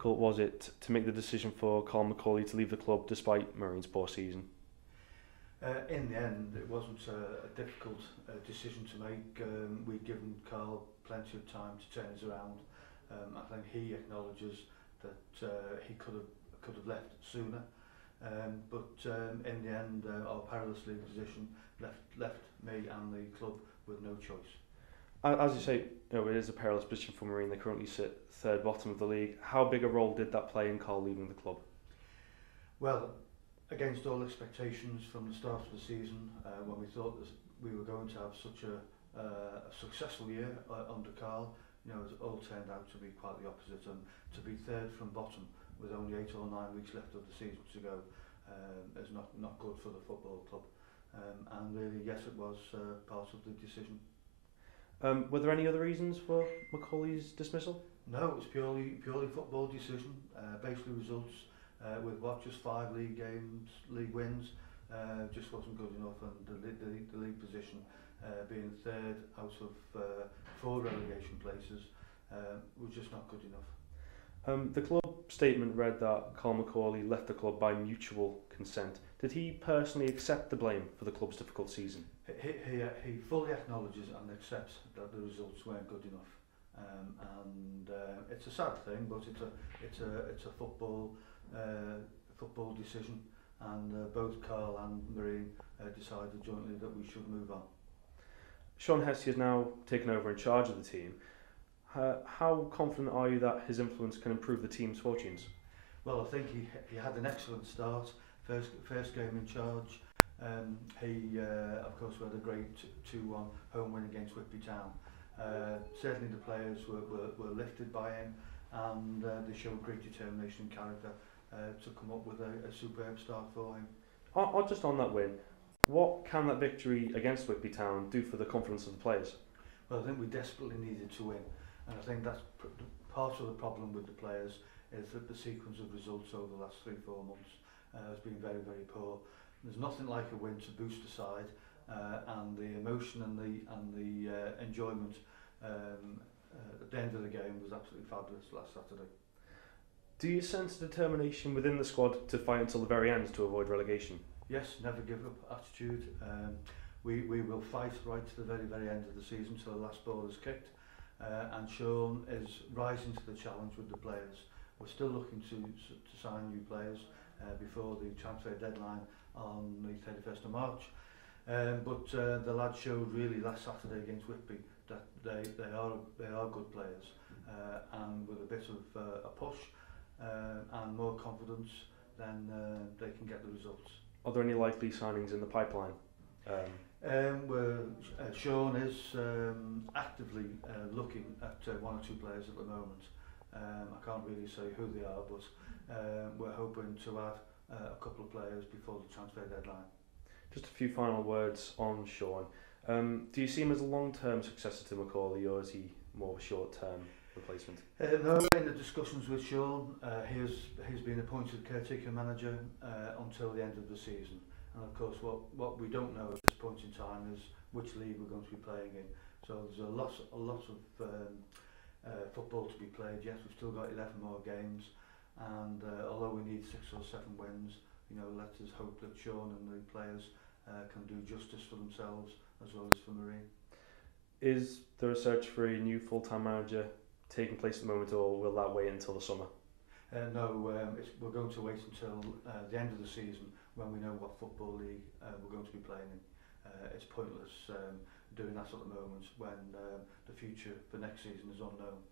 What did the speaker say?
difficult was it to make the decision for Carl Macauley to leave the club despite Marine's poor season? In the end, it wasn't a difficult decision to make. We'd given Carl plenty of time to turn us around. I think he acknowledges that he could have left sooner. But in the end, our perilous league position left me and the club with no choice. As you say, it is a perilous position for Marine. They currently sit third bottom of the league. How big a role did that play in Carl leaving the club? Well, against all expectations from the start of the season, when we thought that we were going to have such a successful year under Carl, it all turned out to be quite the opposite. And to be third from bottom with only 8 or 9 weeks left of the season to go is not good for the football club. And really, yes, it was part of the decision. Were there any other reasons for Macaulay's dismissal? No, it was purely football decision. Basically, results with just 5 league wins, just wasn't good enough, and the league position being third out of 4 relegation places was just not good enough. The club statement read that Carl Macauley left the club by mutual consent. Did he personally accept the blame for the club's difficult season? He fully acknowledges and accepts that the results weren't good enough, and it's a sad thing, but it's a football decision, and both Carl and Marine decided jointly that we should move on. Sean Hessey has now taken over in charge of the team. How confident are you that his influence can improve the team's fortunes? Well, I think he had an excellent start. First game in charge. He, of course, had a great 2-1 home win against Whitby Town. Certainly the players were lifted by him, and they showed great determination and character to come up with a superb start for him. Just on that win, what can that victory against Whitby Town do for the confidence of the players? Well, I think we desperately needed to win, and I think that's part of the problem with the players is that the sequence of results over the last 3-4 months has been very, very poor. There's nothing like a win to boost the side, and the emotion and the enjoyment at the end of the game was absolutely fabulous last Saturday. Do you sense determination within the squad to fight until the very end to avoid relegation? Yes, never give up attitude. We will fight right to the very, very end of the season till the last ball is kicked, and Sean is rising to the challenge with the players. We're still looking to sign new players before the transfer deadline on the 31st of March. But the lads showed really last Saturday against Whitby that they are good players, and with a bit of a push and more confidence, then they can get the results. Are there any likely signings in the pipeline? Sean is actively looking at 1 or 2 players at the moment. I can't really say who they are, but we're hoping to add a couple of players before the transfer deadline. Just a few final words on Sean. Do you see him as a long-term successor to Macauley, or is he more of a short-term replacement? No, in the discussions with Sean, he's been appointed caretaker manager until the end of the season. And of course, what we don't know at this point in time is which league we're going to be playing in. So there's a lot of football to be played yet. We've still got 11 more games, and although we need 6 or 7 wins, let us hope that Sean and the players can do justice for themselves as well as for Marine. Is there a search for a new full-time manager taking place at the moment, or will that wait until the summer? No, we're going to wait until the end of the season when we know what football league we're going to be playing in. It's pointless doing that at the moment when the future for next season is unknown.